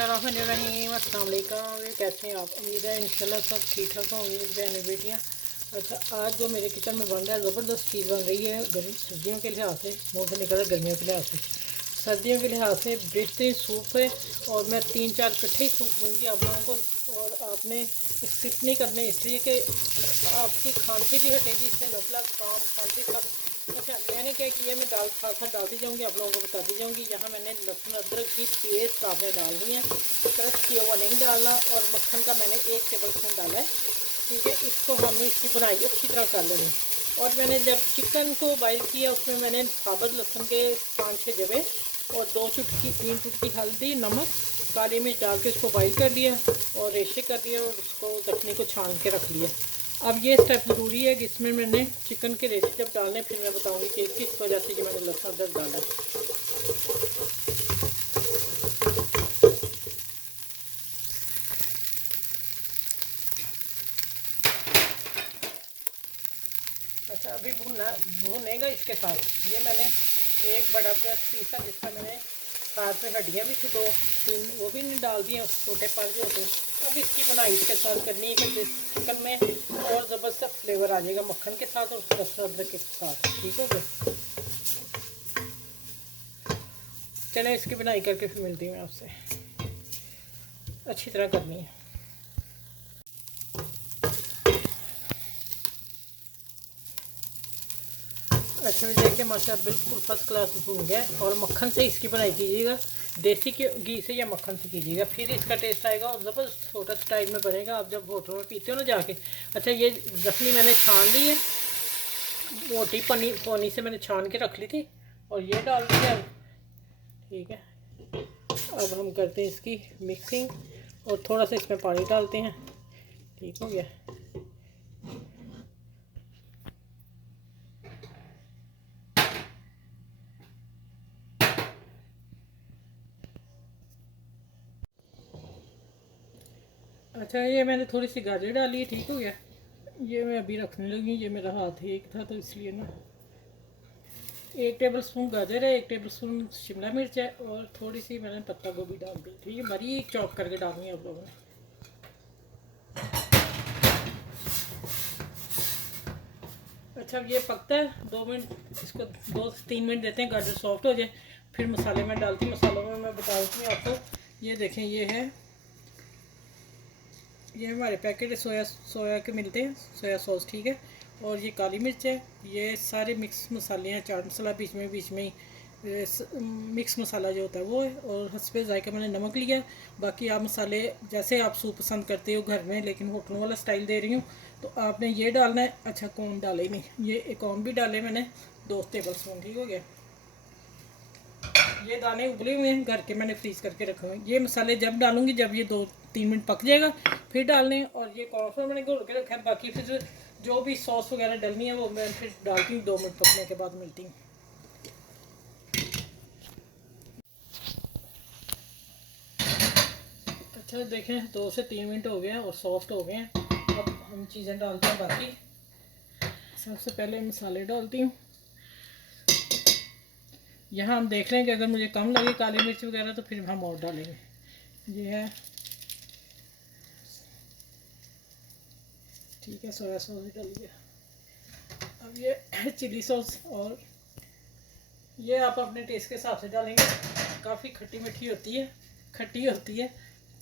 बिस्मिल्लाहिर्रहमानिर्रहीम। अस्सलाम वालेकुम। कैसे हैं आप? उम्मीद है इंशाल्लाह सब ठीक ठाक होंगे बहनें बेटियाँ। अच्छा, आज जो मेरे किचन में बन रहा है ज़बरदस्त चीज़ बन रही है। गर्मी सर्दियों के लिहाज से मौसम निकल रहा है, गर्मियों के लिहाज से सर्दियों के लिहाज से बेहतरीन सूप है। और मैं 3-4 इकट्ठे ही सूप दूँगी आप लोगों को। और आपने स्किप नहीं करने, इसलिए कि आपकी खांसी भी हटेगी, इससे नज़ला जुकाम खांसी सब। अच्छा, मैंने क्या किया, मैं साथ साथ डालती जाऊँगी, आप लोगों को बताती जाऊँगी। यहाँ मैंने लहसुन अदरक की पेस्ट आपने डाल दी है, क्रश किया हुआ नहीं डालना। और मक्खन का मैंने 1 टेबल स्पून डाला है, ठीक है। इसको हमने इसकी बुनाई अच्छी तरह कर लेंगे। और मैंने जब चिकन को बॉइल किया, उसमें मैंने साबुत लहसुन के 5-6 जवे और 2 चुटकी 3 चुटकी हल्दी, नमक, काली मिर्च डाल के उसको बॉइल कर लिया और रेशे कर दिया और उसको चटनी को छान के रख लिया। अब ये स्टेप ज़रूरी है कि इसमें मैंने चिकन के रेशे जब डालने, फिर मैं बताऊंगी कि किस वजह से कि मैंने लहसुन अदरक डाला है। अच्छा, अभी भुनेगा इसके साथ। ये मैंने एक बड़ा पीस है जिसका मैंने साथ में हड्डियाँ भी थी 2-3, वो भी नहीं डाल दिए, छोटे पर जो होते हैं। अब इसकी बनाई इसके साथ करनी है कि चिकन में और ज़बरदस्त फ्लेवर आ जाएगा मक्खन के साथ और लहसुन अदरक के साथ। ठीक हो गया, चलो इसकी बनाई करके फिर मिलती हूँ आपसे। अच्छी तरह करनी है। अच्छा, देखिए माशाल्लाह बिल्कुल फर्स्ट क्लास भून गया। और मक्खन से इसकी बनाई कीजिएगा, देसी घी से या मक्खन से कीजिएगा, फिर इसका टेस्ट आएगा और ज़बरदस्त होटल स्टाइल में बनेगा। आप जब होटल में पीते हो ना जाके। अच्छा, ये जखनी मैंने छान ली है, मोटी पानी से मैंने छान के रख ली थी और ये डाल दिया। ठीक है, अब हम करते हैं इसकी मिक्सिंग और थोड़ा सा इसमें पानी डालते हैं। ठीक हो गया। अच्छा, ये मैंने थोड़ी सी गाजर डाली है। ठीक हो गया, ये मैं अभी रखने लगी। ये मेरा हाथ एक था तो इसलिए ना। 1 टेबल स्पून गाजर है, 1 टेबल स्पून शिमला मिर्च है और थोड़ी सी मैंने पत्ता गोभी डाल दी। ठीक है, बारीक चॉप करके डालनी है आप लोगों ने। अच्छा, अब ये पकता है 2 मिनट, इसको 2-3 मिनट देते हैं, गाजर सॉफ्ट हो जाए। फिर मसाले में डालती हूँ। मसालों में मैं बताती हूँ आपको। ये देखें, ये हमारे पैकेट सोया के मिलते हैं, सोया सॉस। ठीक है, और ये काली मिर्च है। ये सारे मिक्स मसाले हैं, चाट मसाला बीच में ही मिक्स मसाला जो होता है वो है। और हस्बे जायका मैंने नमक लिया। बाकी आप मसाले जैसे आप सूप पसंद करते हो घर में, लेकिन होटलों वाला स्टाइल दे रही हूँ तो आपने ये डालना है। अच्छा, कौन डाले नहीं, ये एक कौन भी डाले मैंने 2 टेबल स्पून। ठीक हो गया, ये दाने उबले हुए हैं घर के, मैंने फ्रीज करके रखे हुए हैं। ये मसाले जब डालूंगी, जब ये 2-3 मिनट पक जाएगा फिर डालने। और ये कॉर्नफ्लोर मैंने घोल के रखा है। बाकी फिर जो भी सॉस वगैरह डलनी है वो मैं फिर डालती हूँ। 2 मिनट पकने के बाद मिलती हूँ। अच्छा, देखें 2 से 3 मिनट हो गए हैं और सॉफ्ट हो गए हैं। अब हम चीज़ें डालते हैं बाकी। सबसे पहले मसाले डालती हूँ। यहाँ हम देख रहे हैं कि अगर मुझे कम लगे काली मिर्च वगैरह तो फिर हम और डालेंगे। ये है, ठीक है, सोया सॉस भी डाल दिया। अब ये चिली सॉस, और ये आप अपने टेस्ट के हिसाब से डालेंगे। काफ़ी खट्टी मीठी होती है, खट्टी होती है।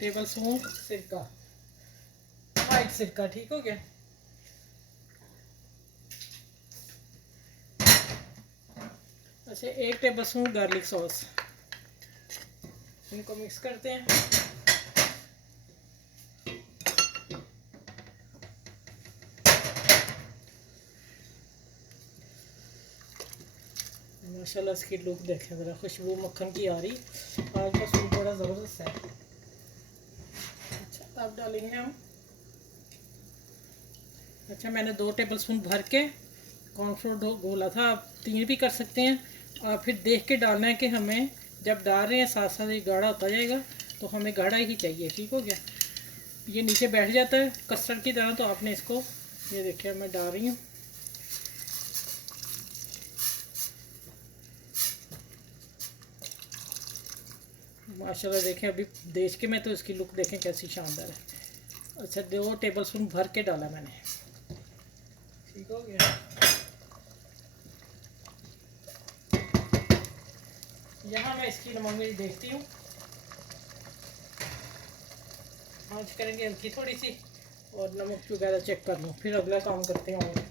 टेबल स्पून सिरका, वाइट सिरका। ठीक हो गया। अच्छा, 1 टेबल स्पून गार्लिक सॉस। इनको मिक्स करते हैं। माशाल्लाह इसकी लुक देखें ज़रा, खुशबू मक्खन की आ रही। आज का सूप बड़ा ज़बरदस्त है। अच्छा, अब डालेंगे हम। अच्छा, मैंने 2 टेबल स्पून भर के कॉर्नफ्लोर घोला था, आप 3 भी कर सकते हैं। और फिर देख के डालना है कि हमें जब डाल रहे हैं साथ साथ ये गाढ़ा होता जाएगा, तो हमें गाढ़ा ही चाहिए। ठीक हो गया, ये नीचे बैठ जाता है कस्टर्ड की तरह, तो आपने इसको, ये देखिए मैं डाल रही हूँ। माशाल्लाह देखें, अभी देश के में तो इसकी लुक देखें कैसी शानदार है। अच्छा 2 टेबलस्पून भर के डाला मैंने, ठीक हो गया। यहाँ मैं इसकी नमक मिर्च देखती हूँ, आँच करेंगे हल्की थोड़ी सी, और नमक वगैरह चेक कर लूँ, फिर अगला काम करते हैं। और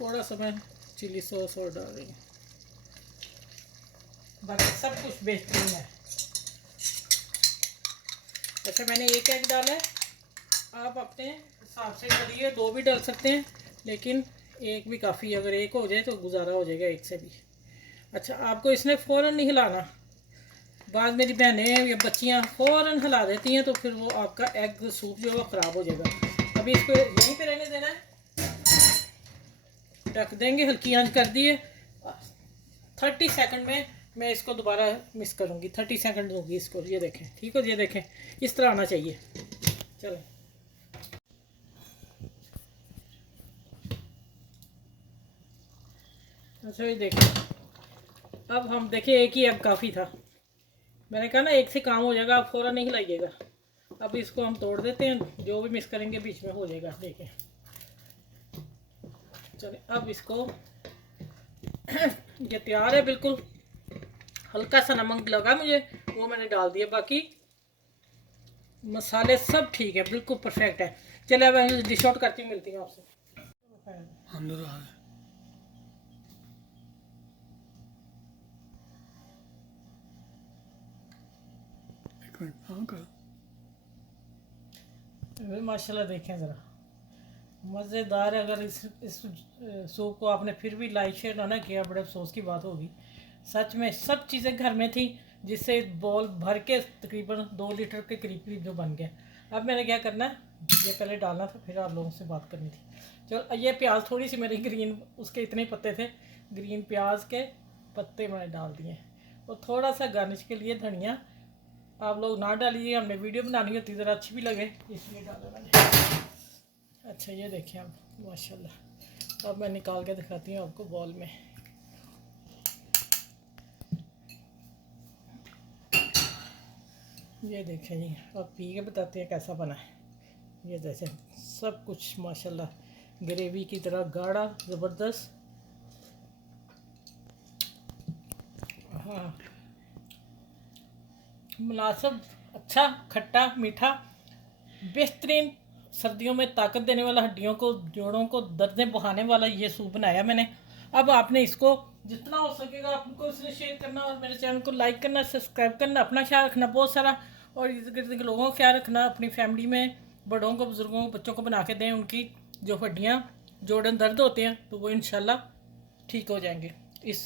थोड़ा सा मैं चिली सॉस और डाल रही हूँ, बाकी सब कुछ बेहतरीन है। अच्छा मैंने 1 एग डाला है, आप अपने हिसाब से डालिए, 2 भी डाल सकते हैं, लेकिन 1 भी काफ़ी, अगर 1 हो जाए तो गुजारा हो जाएगा 1 से भी। अच्छा आपको इसने फ़ौरन नहीं हिलाना, बाद मेरी बहनें या बच्चियाँ फ़ौरन हिला देती हैं तो फिर वो आपका एग सूप जो है वो ख़राब हो जाएगा। अभी इसको यहीं पे रहने देना है, ढक देंगे, हल्की आंच कर दिए। 30 सेकंड में मैं इसको दोबारा मिक्स करूँगी, 30 सेकंड दूँगी इसको। ये देखें, ठीक हो, ये देखें इस तरह आना चाहिए। चलो अच्छा ये देखें, अब हम देखें 1 ही एग काफ़ी था, मैंने कहा ना 1 से काम हो जाएगा, आप फ़ौरन नहीं हिलाइएगा। अब इसको हम तोड़ देते हैं, जो भी मिक्स करेंगे बीच में हो जाएगा, देखें। चलिए अब इसको ये तैयार है बिल्कुल। हल्का सा नमक लगा मुझे, वो मैंने डाल दिया, बाकी मसाले सब ठीक है, बिल्कुल परफेक्ट है। चलिए अब मैं डिश आउट करती हूँ, मिलती हूँ आपसे। माशाल्लाह देखें ज़रा, मज़ेदार है। अगर इस सूप को आपने फिर भी लाइक शेयर ना किया, बड़े अफसोस की बात होगी। सच में सब चीज़ें घर में थी, जिससे बॉल भर के तकरीबन 2 लीटर के करीब जो बन गया। अब मैंने क्या करना है, ये पहले डालना था, फिर आप लोगों से बात करनी थी। चलो ये प्याज थोड़ी सी मेरी ग्रीन, उसके इतने पत्ते थे, ग्रीन प्याज के पत्ते मैंने डाल दिए, और थोड़ा सा गार्निश के लिए धनिया। आप लोग ना डालिए, हमने वीडियो बनानी होती ज़रा अच्छी भी लगे, इसलिए डाला मैंने। अच्छा ये देखें अब माशाल्लाह, अब मैं निकाल के दिखाती हूँ आपको बॉल में। ये देखें जी, अब पी के बताते हैं कैसा बना है। ये जैसे सब कुछ माशाल्लाह ग्रेवी की तरह गाढ़ा ज़बरदस्त। हाँ मुनासिब, अच्छा, खट्टा मीठा, बेहतरीन, सर्दियों में ताकत देने वाला, हड्डियों को जोड़ों को दर्दें बहाने वाला ये सूप बनाया मैंने। अब आपने इसको जितना हो सकेगा आपको इससे शेयर करना, और मेरे चैनल को लाइक करना, सब्सक्राइब करना, अपना ख्याल रखना बहुत सारा, और इर्द गिर्द के लोगों का ख्याल रखना। अपनी फैमिली में बड़ों को, बुज़ुर्गों को, बच्चों को बना के दें, उनकी जो हड्डियाँ जोड़न दर्द होते हैं तो वो इंशाल्लाह ठीक हो जाएंगे इस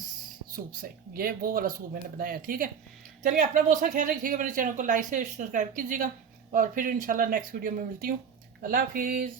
सूप से। ये वो वाला सूप मैंने बनाया, ठीक है। चलिए अपना बहुत सा ख्याल रखिएगा, मेरे चैनल को लाइक से सब्सक्राइब कीजिएगा, और फिर इंशाल्लाह नेक्स्ट वीडियो में मिलती हूँ। अल्लाह हाफिज़।